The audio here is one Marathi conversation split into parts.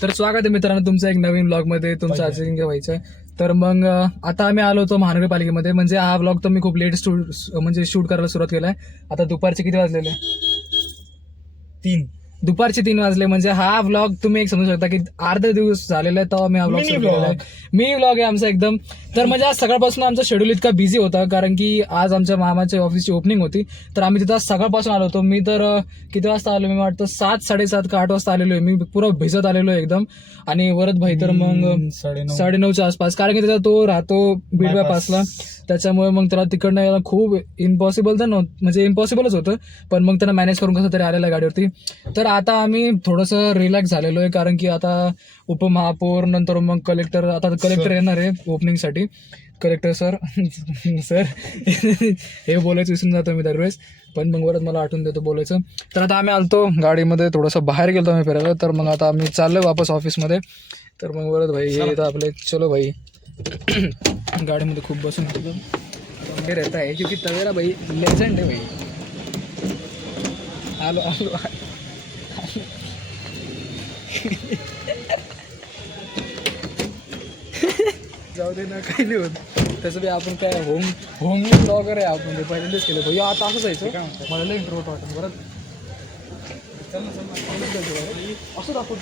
तर स्वागत आहे मित्रांनो तुमचं एक नवीन ब्लॉग मध्ये तुमचं अजिंक्य व्हायचं. तर मग आता आम्ही आलो होतो महानगरपालिकेमध्ये. म्हणजे हा ब्लॉग तर मी खूप लेट शूट करायला सुरुवात केलाय. आता दुपारचे किती वाजलेले? 3. दुपारचे 3 वाजले. म्हणजे हा व्लॉग तुम्ही एक समजू शकता की अर्धा दिवस झालेला आहे तेव्हा मी हा ब्लॉग सुरू केलेला आहे. मी व्लॉग आहे आमचा एकदम. तर म्हणजे आज सकाळपासून आमचा शेड्यूल इतका बिझी होता कारण की आज आमच्या मामाच्या ऑफिसची ओपनिंग होती. तर आम्ही तिथं सकाळपासून आलो होतो. मी तर किती वाजता आलो? मी वाटतं 7, 7:30 का 8 वाजता आलेलो आहे. मी पुरा भिजत आलेलो आहे एकदम. आणि वरद भाई तर मग 9:30च्या आसपास, कारण की त्याचा तो राहतो बीड बायपासला. त्याच्यामुळे मग त्याला तिकडनं यायला खूप इम्पॉसिबल तर नव्हतं, म्हणजे इम्पॉसिबलच होतं. पण मग त्यांना मॅनेज करून कसं तरी आलेलं गाडीवरती. तर आता आम्ही थोडंसं रिलॅक्स झालेलो आहे कारण की आता उपमहापौर नंतर मग कलेक्टर, आता कलेक्टर येणार आहे ओपनिंगसाठी. कलेक्टर सर सर हे बोलायचं विसरून जातो मी दरवेळेस, पण मग वरच मला आठवून देतो बोलायचं. तर आता आम्ही आलतो गाडीमध्ये, थोडंसं बाहेर गेलो आम्ही फिरायला. तर मग आता आम्ही चाललो वापस ऑफिसमध्ये. तर मग वरद भाई हे तर आपले चलो भाई गाडीमध्ये खूप बसून होतो रहता है क्योंकि तवेरा भाई लेजेंड है भाई. आलो आलो जाऊ दे ना, काही नाही होत तसं बी. आपण काय होमली ब्लॉगर आहे आपण, ते पहिल्यांदाच केलं भाई. आता असं जायचं मला लई इंट्रोट वाटत. बरं असं दाखवत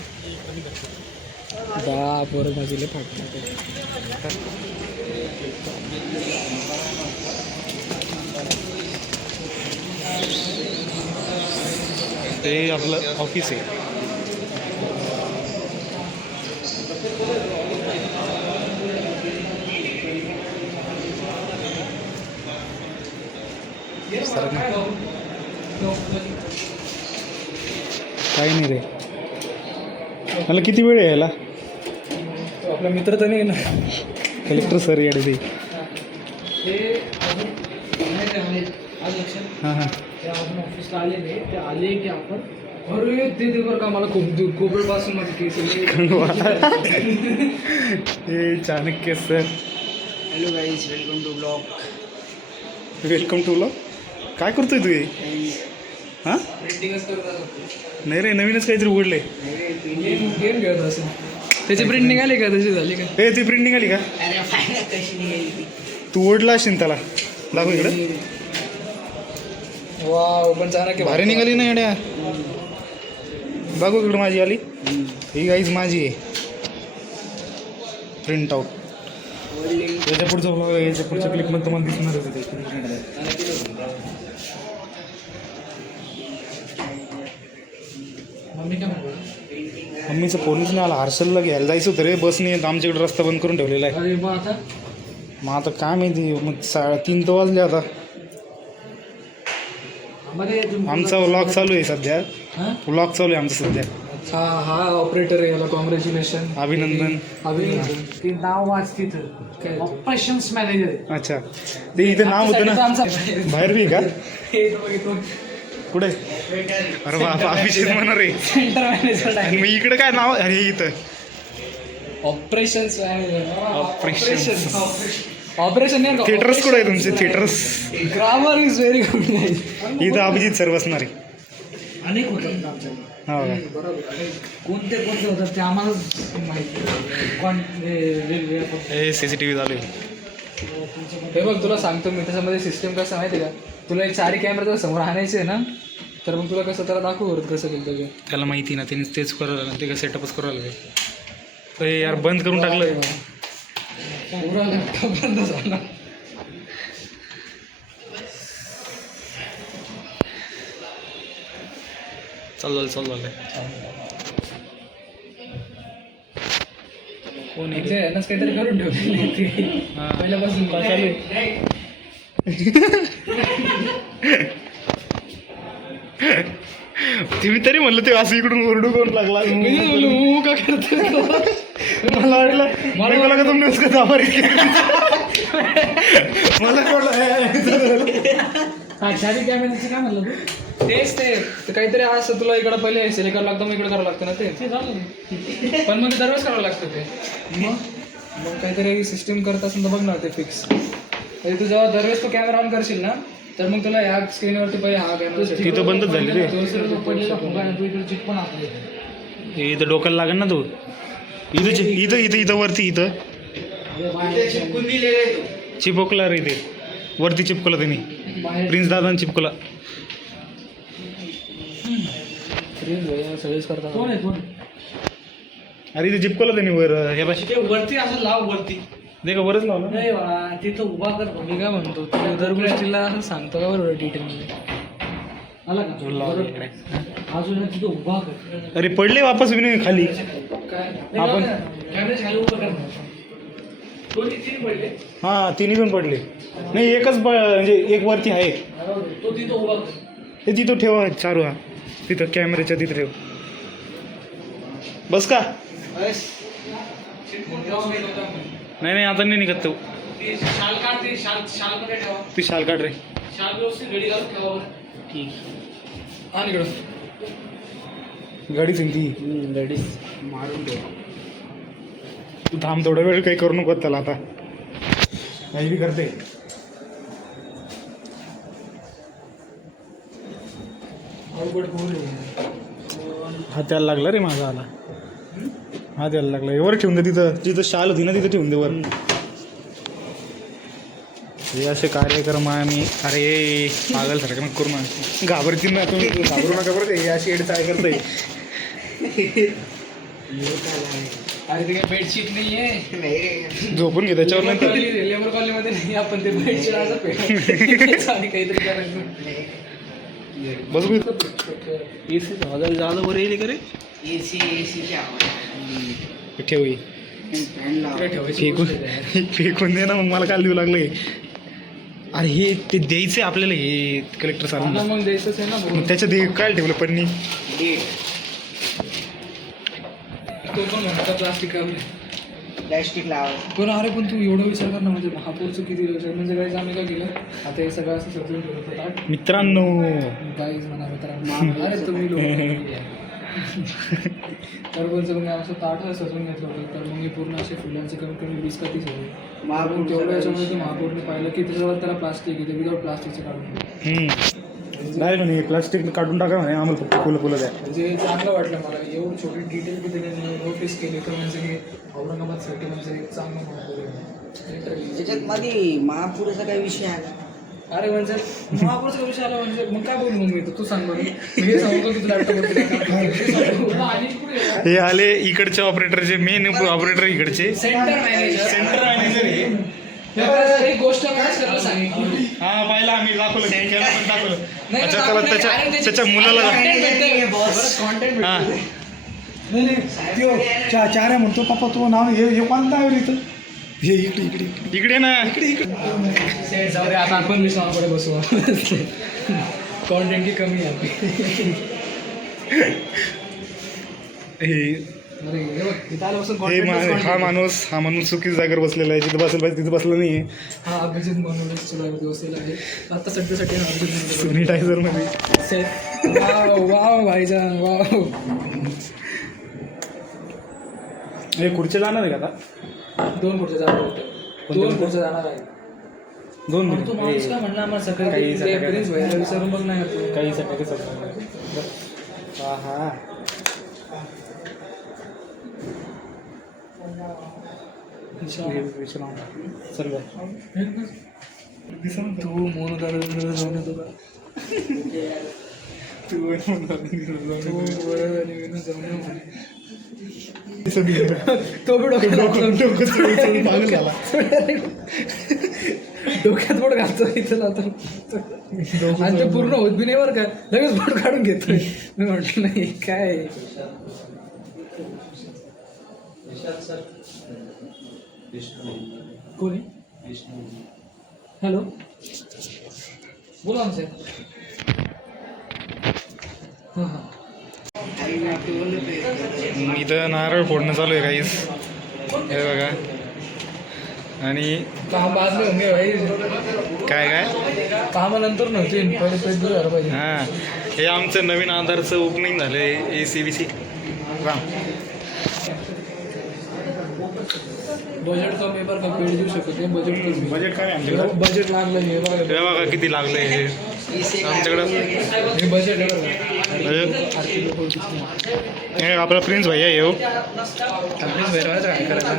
बरं माझी लई फाट. ते आपलं ऑफिस आहे. काही नाही रे, मला किती वेळ आहे यायला? आपला मित्र तर नाही ना कलेक्टर सर याडे ते. हां हां आपण ऑफिसला आलेले, ते आले की आपण अरे ते बरं का, मला खूप वेळपासून माझी केस हे Chanakya sir. Hello guys, welcome to blog. Welcome to blog. काय करतोय तू हे? हां प्रिंटिंगच करत असतो. नाही रे, नवीनच काहीतरी उघडले. गेम खेळत असं. त्याची प्रिंट निघाली का? तशी झाली का? हे ती प्रिंट निघाली का? अरे फायदा कशी निघाली? तू ओढला असशील त्याला. दाखव इकडे. वाव, पण चाणक्य भारी निघाली ना येड्या. बघू इकडे माझी आली. ही गाईज माझी आहे प्रिंट आउट. याच्या पुढचं ब्लॉग, याच्या पुढच्या क्लिपमध्ये तुम्हाला दिसणारच आहे ते. मम्मी काय म्हणतो? मम्मीचं फोनच नाही आला. हर्षलला घ्यायला जायचं होतं रे, बसने. आमच्याकडे रस्ता बंद करून ठेवलेला आहे. अरे मग आता मग आता काय माहिती, मग 3 तर वाजले आता. आमचा व्लॉग चालू आहे सध्या. व्लॉग चालू आहे आमचा सध्या. हा ऑपरेटर आहे, याला कॉंग्रॅच्युलेशन, अभिनंदन. ते नाव वाच तिथं, ऑपरेशन्स मॅनेजर आहे. अच्छा, ते इथं नाव होतं ना. बाहेर बी का? कुठे? अरे बाबा, अभिषेक म्हणा रे. सेंटर मॅनेजर आणि मग इकडे काय नाव? अरे इथं ऑपरेशन्स ऑपरेशन्स. ऑपरेशन नाही, थिएटर्स कुठे आहे तुमचे? Theatres. Grammar is very good. इथं अभिजित सर बसणार आहे. अनेक होतात आमच्याकडे. हो का? बरोबर. कोणते होतात ते आम्हाला माहिती. हे CCTV चालू आहे. हे बघ, तुला सांगतो मी त्याच्यामध्ये सिस्टम कसं माहिती आहे का? तुला एक 4 कॅमेरा समोर आणायचे आहे ना, तर मग तुला कसं त्याला दाखवू कसं केलं त्याच्या. त्याला माहिती ना, त्याने तेच करायला, ते का सेटअपच करायला. अरे यार, बंद करून टाकलं. बंद झाला. चालू झालं. कोण इथे यांनाच काहीतरी करून ठेवले पहिल्यापासून. तुम्ही तरी म्हणलं ते असं इकडून ओरडू करून लागला. का करतो? मला वाटलं मला का तुम्ही उसका दावा रे. मला शादी कॅमेऱ्याचं काय म्हणलं तू? तेच ते काहीतरी असं तुला इकडं पहिले सिलेक्ट करावं लागतं, मग इकडे करावं लागतं ना ते झालं. पण मग ते दरवेळेस करावं लागतं ते. मग काहीतरी सिस्टीम करत असेल तर बघ ना ते फिक्स. तू जेव्हा दरवेळेस तू कॅमेरा ऑन करशील ना, तर मग तुला ह्या स्क्रीनवरती पहिले हा कॅमेरा ती तर बंदच झाली रे. पडलेला फुगा तू इकडे चिट पण आपले हे इथं डोक्याला लागेल ना तू इथं इथं इथं इथं वरती इथं चिपकून दिलेलं आहे तो. चिपकला रे इथे वरती चिपकला त्यांनी प्रिन्स दादाने चिपकला सगळेच करतात. अरे इथे चिपकवलं त्यांनी वर हे बस वरती असं लाव वरती. दे का वरच लावलं नाही बा तिथं उभा कर. मी काय म्हणतो तुला दर गोष्टीला असं सांगतो का बरोबर डिटेलमध्ये आला का अजून तिथं उभा कर. अरे पडले वापस मी नाही खाली काय आपण कॅमेरा खाली उभा कर. दोन्ही तीन पडले. हां तिन्ही पण पडले नाही एकच म्हणजे एक वरती आहे तो तिथं उभा कर. ते तिथं ठेवा चारू हा तिथं कॅमेऱ्याच्या तिथं ठेव बस का बस. नाही नाही आता नाही निघत तो ती शाल काढ. ती शाल मध्ये ठेवा. ती शाल काढ रे शाल व्यवस्थित घडी घालून ठेवा बरं. ठीक आणि इकडं गाडीच आहे ती लेडीज मारून दे. तू थांब थोडा वेळ काही करू नको त्याला आता काही बी करते अवघड बोल. हात यायला लागला रे माझा आला हात यायला लागला वर ठेवून दे तिथं जिथं शाल होती ना तिथं ठेवून दे वर हे असे कार्यक्रम आम्ही अरे पागल सारखं करू ना घाबरतील ना तुम्ही घाबरू नका बरं का, हे अशी एड काय करताय अरे ते काही बेडशीट नाही आहे. नाही रे. झोपून घे त्याच्यावर नंतर लेबर कॉलनीमध्ये नाही आपण ते बेडशीट असं पेट आणि काहीतरी करायचं. बस मी एसी झालं बरं येईल का रे. एसीच्या आवाज. ठेव हे. फॅन लाव. फेकून दे ना मग मला काल देऊ लागले अरे हे ते द्यायचे आपल्याला हे कलेक्टर सरांना मग द्यायचंच आहे ना. मग त्याच्यात हे काय ठेवलं पन्नी डेट. तो पण म्हणता प्लास्टिक प्लॅस्टिक लाव. पण अरे पण तू एवढा विचार कर ना म्हणजे महापौरचं किती लक्ष आहे. म्हणजे काही आम्ही काय केलं आता हे सगळं असं सजवून ठेवलं होतं. मित्रांनो काहीच म्हणा मित्रांनो. अरे तुम्ही लोक तर बोलचं मग असं ताट सजवून घेतलं होतं. तर मग हे पूर्ण असे फुलांचे कमीत कमी 20 का 30 होते. महापौर तेवढं याच्यामध्ये ते महापौरने पाहिलं की त्याच्यावर त्याला प्लास्टिक येते विदाउट प्लास्टिकचं काढून. नाही म्हणे प्लास्टिक काढून टाका म्हणे आम्हाला फक्त फुलं द्या म्हणजे चांगलं वाटलं मला एवढी छोटी डिटेल की त्याने नोटीस केली तर म्हणजे की औरंगाबादसाठी म्हणजे एक चांगलं महापौर आहे. त्याच्यात मध्ये महापुराचा काही विषय आला. अरे म्हणजे महापौरचा विषय आला म्हणजे मग काय बोलू मग मी तू सांग बरं. मी हे सांगतो की तुला लॅपटॉप हे आले इकडचे ऑपरेटरचे मेन ऑपरेटर इकडचे सेंटर मॅनेजर. सेंटर मॅनेजर एक गोष्ट मला सरळ सांगितली. हा पाहिला आम्ही दाखवलं त्याला पण दाखवलं नाही, अच्छा दाखवलं त्याला नाही. अरे त्याच्या मुलाला कॉन्टेंट हा नाही नाही त्यो चार आहे म्हणतो पप्पा तो नाव हे कोणतं आहे रे इथं हे इकडे इकडे इकडे इकडे ना जाऊ दे आता आपण विश्वासाकडे बसू. कॉन्टेंट की कमी आहे आपली. हे अरे हे बघ, इथं आल्यापासून हे content हा माणूस चुकीच्या जागेवर बसलेला आहे जिथं बसेल पाहिजे तिथं बसला नाही आहे हा अभिजित म्हणून सुद्धा बसलेला आहे. आता सध्यासाठी अभिजित म्हणून सॅनिटायझर मध्ये वाव वाव भाईजान वाव. हे खुर्ची जाणार आहे का आता 2 खुर्च्या जाणार होत्या. 2 खुर्च्या जाणार आहे. दोन मग तो माणूस काय म्हणला आम्हाला सकाळी काही सकाळी- प्रिन्स व्हायला विचारून बघ नाही का काही साठी हा हा चल तू मोनो जाऊन येतो का. तू बरं आणि जाऊन ये म्हणे. तो बी पागल झाला डोक्यात बोट घालतो इथं आता. आणि ते पूर्ण होत बी नाही बरं का लगेच बोट काढून घेतोय. मी म्हटलं नाही काय. कोणी हॅलो बोला आमचे. हां हां इथं नारळ फोडणं चालू आहे काहीच हे बघा आणि काम बाजले होंगे भाई. काय काय कामानंतर नव्हते पहिले पेट दूर झालं पाहिजे. हां हे आमचं नवीन आधारचं ओपनिंग झालं आहे ACBC राम बजेट कमी बरं का पेट देऊ शकत नाही. बजेट कमी. बजेट काय आहे आमच्याकडं बजेट लागलं हे बघा. हे बघा किती लागलं हे आमच्याकडं हे बजेट आहे बरं हे आपला प्रिन्स भैया येऊ प्लीज भैया काय करायचं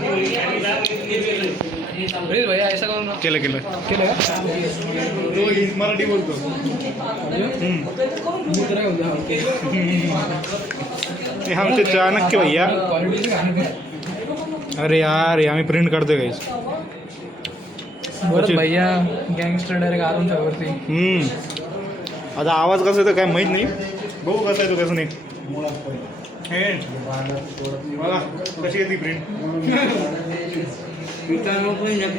प्लीज भैया ऐसा करून केलं केलं केलं का मराठी बोलतो मी तर नाही बोलतो, ओके. हे आमचे चाणक्य भैया क्वालिटीचं गाणं पण. अरे यार हे आम्ही प्रिंट करतोय काहीच बरं भैया गँगस्टर डायरेक्ट आरून वरती आता आवाज कसा येतो काय माहित नाही बघू कसा येतो कसं नाही हे बघा कशी येते प्रिंट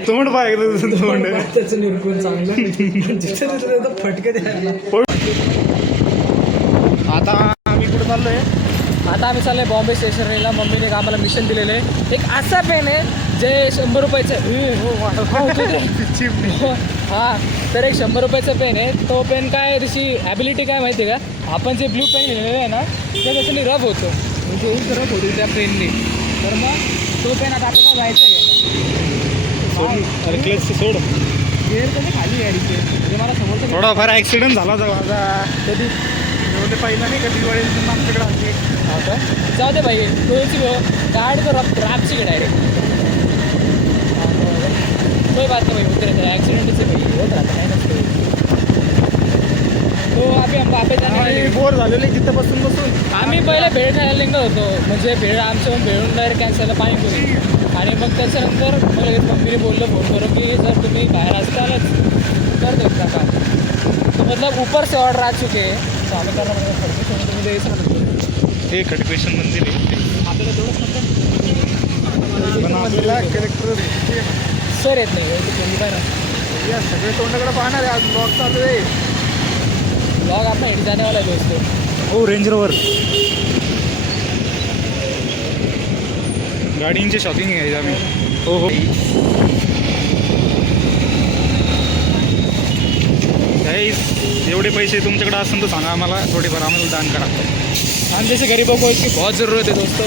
तोंड पाय एकदा तुझं तोंड त्याचं निर्गुण चांगलं फटके द्यायला आता आम्ही कुठं चाललोय आता आम्ही चाललोय बॉम्बे स्टेशनरीला. मम्मीने आम्हाला मिशन दिलेलं आहे. एक असा पेन आहे जे 100 रुपयाचं हां तर एक 100 रुपयाचा पेन आहे. तो पेन काय त्याची ॲबिलिटी काय माहिती आहे का, आपण जे ब्लू पेन लिहिलेलं आहे ना ते त्याच्याने रब होतो, म्हणजे एक रब होतो त्या पेनने. तर मग तो पेन आता आपल्याला जायचं घ्यायला. अरे क्लच सोड गेअर कधी खाली गाडीचे म्हणजे मला समोरचं थोडाफार ॲक्सिडेंट झाला होता माझा कधी ते पहिला नाही का दिवाळीचं आमच्याकडे आमचे आता जाऊ दे भाई तोची गाडी तो रॅपची डायरेक्ट कोई बात नहीं भाई होते रहते हैं एक्सीडेंट से भाई होत राहतं काय नसतं. तो आम्ही वापे जाणे बोर झालेले तिथं बसून आम्ही पहिले भेळ खायला निघत होतो, म्हणजे भेळ आमच्याकडून भेळून डायरेक्ट कॅन्सरला पाणीपुरी. आणि मग त्याच्यानंतर मग लगेच मम्मीने बोललं फोन करून की जर तुम्ही बाहेर असतालच कर दो इतना काम तो मतलब ऊपर से ऑर्डर आ चुके हैं तो आम्ही करणार म्हणजे खर्च तुम्ही द्यायचं ना हे खडकेश्वर मंदिर आहे आपल्याला तेवढंच नंतर पण आपल्याला कॅरेक्टर सर येत नाही कोणी काय ना या सगळे तोंडाकडे पाहणार आहे आज ब्लॉग चालू आहे ब्लॉग आपला हिट जाने वाला है दोस्तों. हो रेंज रोवर गाडींची शॉपिंग आहे आम्ही हो हो गाईस एवढे पैसे तुमच्याकडे असेल तर सांगा आम्हाला थोडेफार आम्हाला दान करा. हम जैसे गरीबों को इसकी बहुत ज़रूरत है दोस्तों,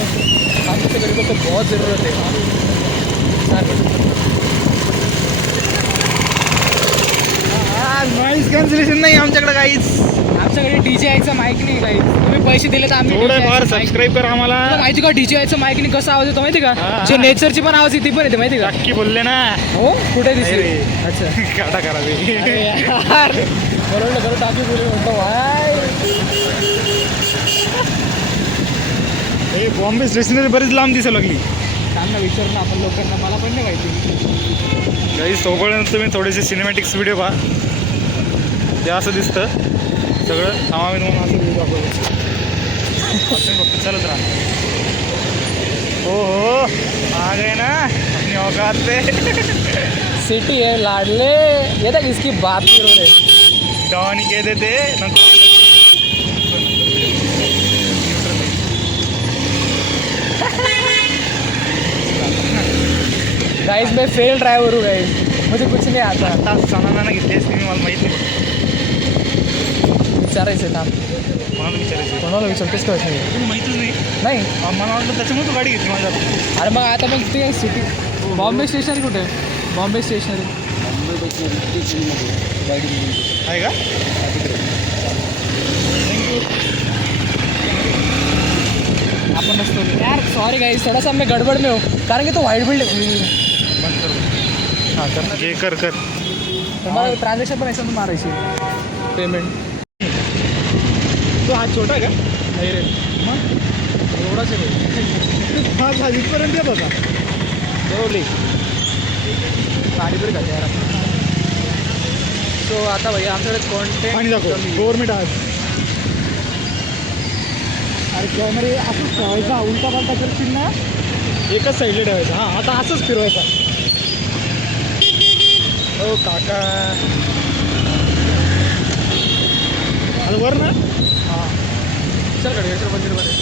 हम जैसे गरीबों को बहुत ज़रूरत है. नॉईज कॅन्सलेशन नाही आमच्याकडे काहीच आमच्याकडे DJIचं माईक नाही काही, तुम्ही पैसे दिले तर आम्ही थोडेफार सबस्क्राईब करा आम्हाला माहिती का DJIचं माईकने कसा आवाज येतो माहिती का, हा. जे नेचरची पण आवाज येते पण येते माहिती का. नक्की बोलले ना हो कुठे दिसते अरे. अच्छा काटा करा ते. अरे यार बरोबर खरं टाकी बोलू म्हणतो भाई. हे बॉम्बे स्टेशनरी बरीच लांब दिसायला लागली त्यांना विचारून आपण लोकांना, मला पण नाही माहिती. काही सोबत तुम्ही थोडेसे सिनेमॅटिक्स व्हिडिओ पहा ते असं दिसतं सगळं थांबा मी तुम्हाला असं व्हिडिओ दाखवतो आपण फक्त चालत राहा हो हो आ गए ना अपनी औकात पे सिटी है लाडले ये तक इसकी बात ही रो रहे. डॉन कह देते नको गाइस मैं फेल ड्राइवर हूँ गाइस, मुझे कुछ नहीं आता. तास सांगणार घेतलेस तुम्ही मला माहीत नाही विचारायचं थांब मला विचारायचं कोणाला विचारतेस का नाही तुम्ही माहीतच नाही नाही. मला वाटलं त्याच्यामुळे तू गाडी घेतली माझ्या अरे मग आता मग ते सिटी बॉम्बे स्टेशनरी कुठे आहे, बॉम्बे स्टेशनरी आहे का आपण नसतो यार, सॉरी गाइस थोडासा मैं गडबड में हो, कारण की तो व्हाईट बिल्डिंग बंद कर हां कर ना. जे कर कर तुम्हाला ट्रान्झॅक्शन पण याच्यातून मारायची पेमेंट. तो हात छोटा आहे का नाही रे मग एवढाच आहे हा हा इथपर्यंत येत होता बरोबर गाडी पण खाते यार आपण. सो आता भैया आमच्याकडे आणि कॉन्टेंट दाखव गव्हर्नमेंट आज अरे कॅमेरे असंच ठेवायचा उलटा पालटा करशील ना एकच साईडला ठेवायचा हां आता असंच फिरवायचा हो काका आता वर ना हां चल गडगेश्वर मंदिरमध्ये.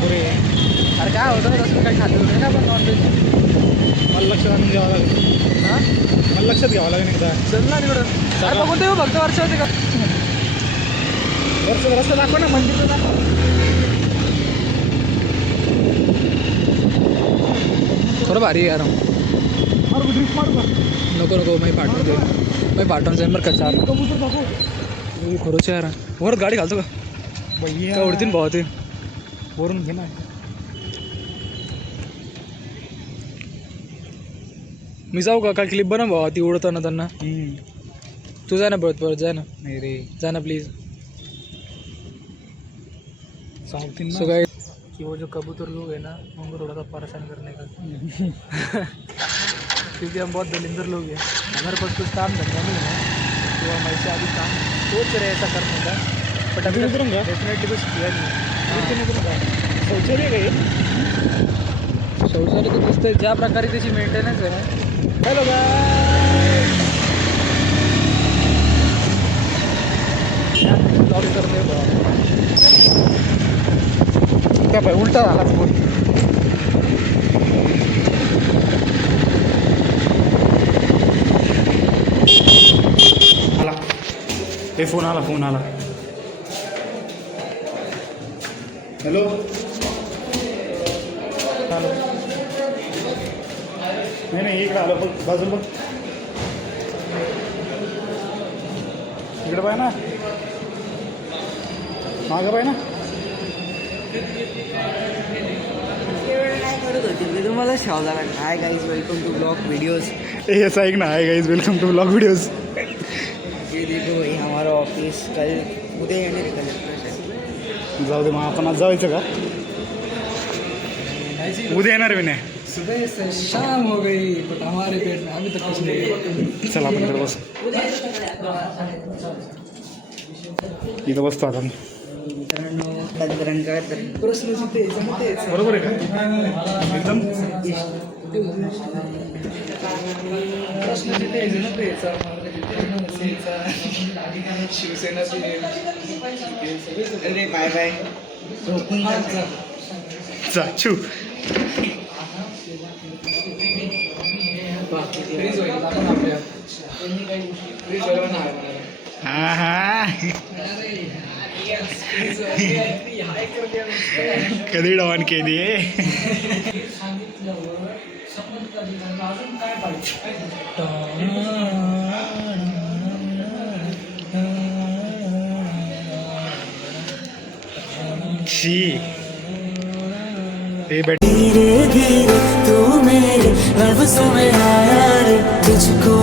पुरे अरे काय होतं ना तसं काही खातं नाही ना आपण नॉनव्हेज. मला लक्षात आणून घ्यावं लागेल हां मला लक्षात घ्यावं लागेल एकदा चल ना तिकडं काय बघून देऊ फक्त वर्षावरती का वरचं रस्ता दाखव ना मंदिरचं दाखव खरं भारी आहे यार. मारू ड्रिफ्ट मारू का नको नको मी पाठवून देऊ. मी पाठवून जाईन बरं का 4 कबूतर दाखव खरोच यार वरत गाडी घालतो का भैया काय उडतीन भावा ते वरून घे ना मी जाऊ का क्लिप बनव भावा ती उडताना त्यांना तू जा ना परत जा ना नाही रे जा ना प्लीज चालतील सो गाइस कि वो जो कबूतर लोग है ना उनको थोड़ा सा परेशान करने का क्योंकि हम बहुत दलिंदर लोग हैं हमारे पास कुछ काम धंधा नहीं है तो हम ऐसे अभी काम सोच रहे हैं ऐसा करने का बट अभी डेफिनेटली कुछ किया नहीं शौचालय काय शौचालय तर दिसतंय ज्या प्रकारे त्याची मेंटेनन्स आहे ना हॅलो ब्लॉग करते त्या बाई उलटा झालाच बोल आला हे फोन आला हॅलो हॅलो नाही इकडे आलं बघ बाजूला बघ इकडे पाय ना मागं पाय ना काय करत होते मी तुम्हाला शावला लागला hi guys welcome to blog videos ए असं ऐक ना hi guys welcome to blog videos ये देखो वही हमारा ऑफिस कल उद्या येणे रे कलेक्टर जाऊ दे मग आपण आज जायचं का उद्या येणार मी नाही सुबह से शाम हो गई बट हमारे पेट में अभी तक कुछ नहीं है चल आपण इकडे बस इथं बसतो आता मी. मित्रांनो तंत्रन काय तर प्रश्न तेच बरोबर आहे का एकदम प्रश्न तेच ना तेच शिवसेना अरे बाय बाय झोपून जा. चाचू फ्रीज होईल आपण आपल्या फ्रीज वगैरे नाही हा हा कधी डाऊन केली शी ए बेट धीरे धीरे तू मेरे लफ्ज़ों में आया रे तुझको